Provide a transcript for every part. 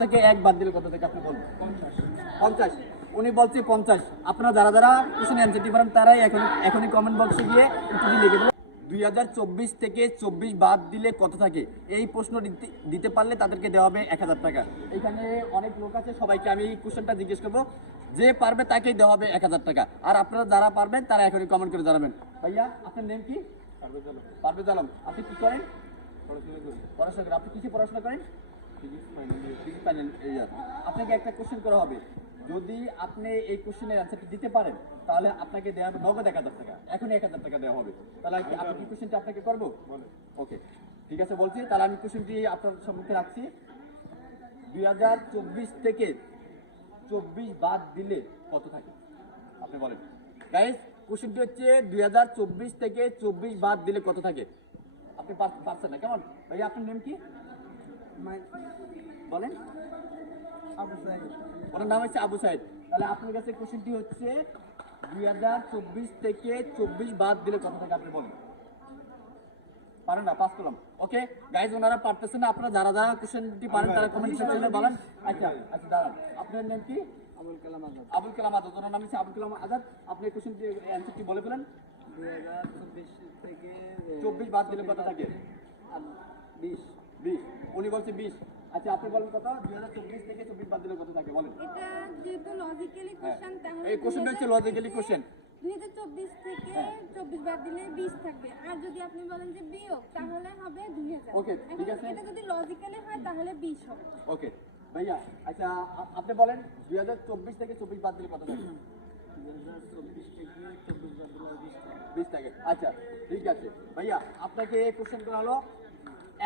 থেকে এক বাদ দিলে কত থেকে আপনি বলুন? পঞ্চাশ। উনি বলছে পঞ্চাশ। আপনারা যারা যারা কোশ্চেন অ্যান্সার দিতে পারেন তারাই এখন এখনই কমেন্ট বক্সে গিয়ে উত্তরটি লিখে দেবেন। দুই হাজার চব্বিশ থেকে চব্বিশ বাদ দিলে কত থাকে? এই প্রশ্ন দিতে- পারলে তাদেরকে দেওয়া হবে এক হাজার টাকা। এখানে অনেক লোক আছে, সবাইকে আমি কোশ্চেনটা জিজ্ঞেস করব। যে পারবে তাকেই দেওয়া হবে এক হাজার টাকা। আর আপনারা যারা পারবেন, তারা এখনই কমেন্ট করে জানাবেন। ভাইয়া, আপনার নেম কি? পারভেজ আলম। আপনি কি করেন? পড়াশোনা করেন। আপনি কিসে পড়াশোনা করেন? ফিজিক্স ফাইনাল ইয়ার আপনাকে একটা কোশ্চেন করা হবে। যদি আপনি এই কোশ্চেনের অ্যান্সারটি দিতে পারেন তাহলে আপনাকে দেওয়া হবে নগদ এক হাজার টাকা। এখনই এক হাজার টাকা দেওয়া হবে। তাহলে আপনি কি কোশ্চেনটা আপনাকে করব? ওকে ঠিক আছে বলছি। তাহলে আমি কোশ্চেনটি আপনার সম্মুখে রাখছি। দুই হাজার চব্বিশ থেকে চব্বিশ বাদ দিলে কত থাকে? আপনি বলেন। গাইস কোশ্চেনটি হচ্ছে দুই হাজার চব্বিশ থেকে চব্বিশ বাদ দিলে কত থাকে? আপনি পার- পারছেন না কেমন? ভাই আপনার নেম কি? বলেন। ওনার নাম হচ্ছে আবু সাইদ। তাহলে আপনার কাছে কোশ্চেনটি হচ্ছে দুই হাজার চব্বিশ থেকে চব্বিশ বাদ দিলে কত থাকে আপনি বলেন? পারেন না পাস করলাম। ওকে গাইজ ওনারা পারতেছেন না। আপনারা যারা যারা কোশ্চেনটি পারেন তারা কমেন্ট সেকশনে বলেন। আচ্ছা আচ্ছা দাঁড়ান। আপনার নাম কি? আবুল কালাম আজাদ। আবুল কালাম আজাদ। ওনার নাম হচ্ছে আবুল কালাম আজাদ। আপনি কোশ্চেনটি অ্যান্সারটি বলে ফেলেন। দুই হাজার চব্বিশ থেকে চব্বিশ বাদ দিলে কত থাকে বিশ। উনি বলছে বিশ। আচ্ছা আপনি বলেন কথা দুই হাজার চব্বিশ থেকে চব্বিশ বাদ দিলে কত থাকে? বলেন। এটা যেহেতু লজিক্যালি কোশ্চেন তাহলে এই কোশ্চেনটা হচ্ছে লজিক্যালি কোশ্চেন দুই হাজার চব্বিশ থেকে হ্যাঁ। বাদ দিলে থাকবে। আর যদি আপনি বলেন যে বিয়োগ তাহলে হবে দুই হাজার। ঠিক আছে। এটা যদি লজিক্যালি হয় তাহলে বিশ হবে। ওকে ভাইয়া আচ্ছা আপ- আপনি বলেন দুই হাজার চব্বিশ থেকে চব্বিশ বাদ দিলে কত থাকে? দুই হাজার চব্বিশ থেকে বাদ দিলে থাকে। আচ্ছা ঠিক আছে। ভাইয়া আপনাকে এই কোশ্চেন করা হলো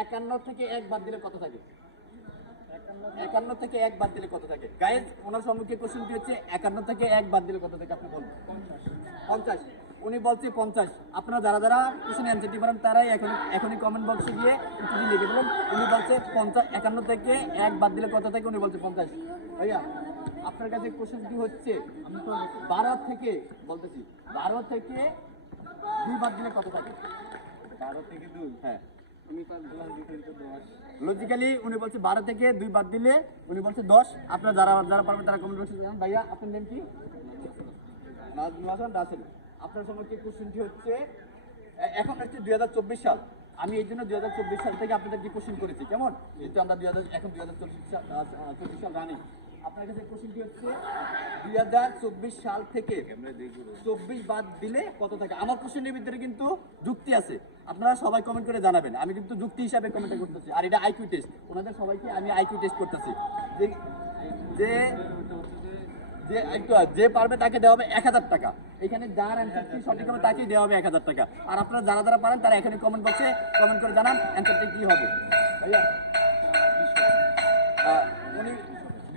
একান্ন থেকে এক বাদ দিলে কত থাকে? একান্ন থেকে এক বাদ দিলে কত থাকে? গাইজ ওনার সম্মুখে কোশ্চেনটি হচ্ছে একান্ন থেকে এক বাদ দিলে কত থাকে আপনি বলুন। পঞ্চাশ। উনি বলছে পঞ্চাশ। আপনারা যারা যারা কোশ্চেন দিতে পারেন তারাই এখন এখনই কমেন্ট বক্সে গিয়ে উত্তরটি লিখে দেবেন উনি বলছে পঞ্চাশ একান্ন থেকে এক বাদ দিলে কত থাকে? উনি বলছে পঞ্চাশ। ভাইয়া আপনার কাছে কোশ্চেনটি হচ্ছে আমি তো বারো থেকে বলতেছি বারো থেকে দুই বাদ দিলে কত থাকে? বারো থেকে দুই? হ্যাঁ। লজিক্যালি উনি বলছে বারো থেকে দুই বাদ দিলে উনি বলছে দশ। আপনারা যারা যারা পারবেন তারা কমেন্ট বক্সে জানান। ভাইয়া, আপনার নেম কি? আপনার সম্পর্কে কোশ্চেনটি হচ্ছে এখন হচ্ছে দুই হাজার চব্বিশ সাল। আমি এই জন্য দুই হাজার চব্বিশ সাল থেকে আপনাদেরকে কোশ্চেন করেছি। কেমন? যেহেতু আমরা দুই হাজার এখন দুই হাজার চব্বিশ সাল চব্বিশ সাল রানিং আপনার কাছে কোশ্চেনটি হচ্ছে? দুই হাজার চব্বিশ সাল থেকে চব্বিশ বাদ দিলে কত থাকে? আমার কোশ্চেনের ভিতরে কিন্তু যুক্তি আছে। আপনারা সবাই কমেন্ট করে জানাবেন। আমি কিন্তু যুক্তি হিসাবে কমেন্ট করতেছি। আর এটা আইকিউ টেস্ট ওনাদের সবাইকে আমি আইকিউ টেস্ট করতেছি। যে যে যে, একটু, যে পারবে তাকে দেওয়া হবে এক হাজার টাকা। এখানে যার অ্যান্সারটি সঠিক হবে তাকেই দেওয়া হবে এক হাজার টাকা। আর আপনারা যারা যারা পারেন তারা এখানে কমেন্ট বক্সে কমেন্ট করে জানান অ্যান্সারটি কি হবে। ভাইয়া?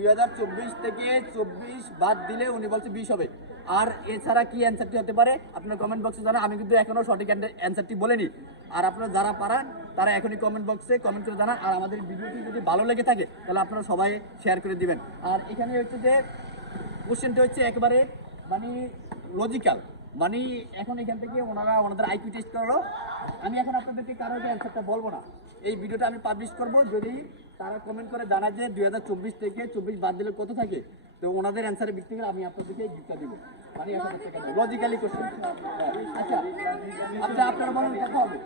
দুই হাজার চব্বিশ থেকে চব্বিশ বাদ দিলে উনি বলছে বিশ হবে। আর এছাড়া কি অ্যান্সারটি হতে পারে? আপনার কমেন্ট বক্সে জানান আমি কিন্তু এখনও সঠিক অ্যান্সারটি বলিনি। আর আপনারা যারা পারান, তারা এখনই কমেন্ট বক্সে কমেন্ট করে জানান। আর আমাদের ভিডিওটি যদি ভালো লেগে থাকে, তাহলে আপনারা সবাই শেয়ার করে দিবেন। আর এখানে হচ্ছে যে কোশ্চেনটা হচ্ছে একেবারে মানে লজিক্যাল মানে এখন এখান থেকে ওনারা ওনাদের আইকিউ টেস্ট করল। আমি এখন আপনাদেরকে কারোর অ্যান্সারটা বলব না এই ভিডিওটা আমি পাবলিশ করব। যদি তারা কমেন্ট করে জানায় যে দুই হাজার চব্বিশ থেকে চব্বিশ বাদ দিলে কত থাকে তো ওনাদের অ্যান্সারের ভিত্তি করে আমি আপনাদেরকে গিফটটা দিব। মানে লজিক্যালি কোশ্চেন আচ্ছা আচ্ছা আপনারা বলেন কত হবে?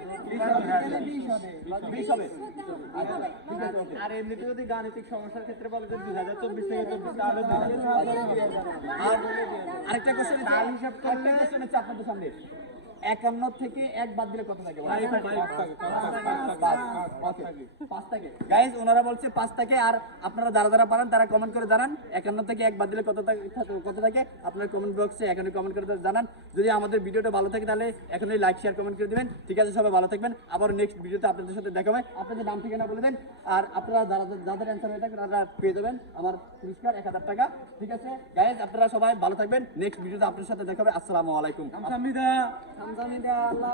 আর এমনিতে যদি গাণিতিক সমস্যার ক্ষেত্রে বলে যে দুই হাজার চব্বিশ থেকে চব্বিশ তাহলে আরেকটা কোশ্চেন হিসাব করলে আপনাদের সামনে। একান্ন থেকে এক বাদ দিলে কত থাকে? পাঁচ। Okay, থাকে গাইজ ওনারা বলছে পাঁচ থাকে আর আপনারা যারা যারা পারেন তারা কমেন্ট করে জানান। একান্ন থেকে এক বাদ দিলে কত কত থাকে? আপনার কমেন্ট বক্সে এখনই কমেন্ট করে জানান। যদি আমাদের ভিডিওটা ভালো থাকে তাহলে এখনই লাইক শেয়ার কমেন্ট করে দিবেন। ঠিক আছে সবাই ভালো থাকবেন। আবার নেক্সট ভিডিওতে আপনাদের সাথে দেখা হবে। আপনাদের নাম ঠিকানা বলে দেন। আর আপনারা যারা যাদের অ্যান্সার হয়ে থাকে তারা পেয়ে যাবেন আমার পুরস্কার এক হাজার টাকা। ঠিক আছে? গাইজ আপনারা সবাই ভালো থাকবেন। নেক্সট ভিডিওতে আপনার সাথে দেখা হবে। আসসালামু আলাইকুম। হামসামিদা হামসামিদা আল্লাহ।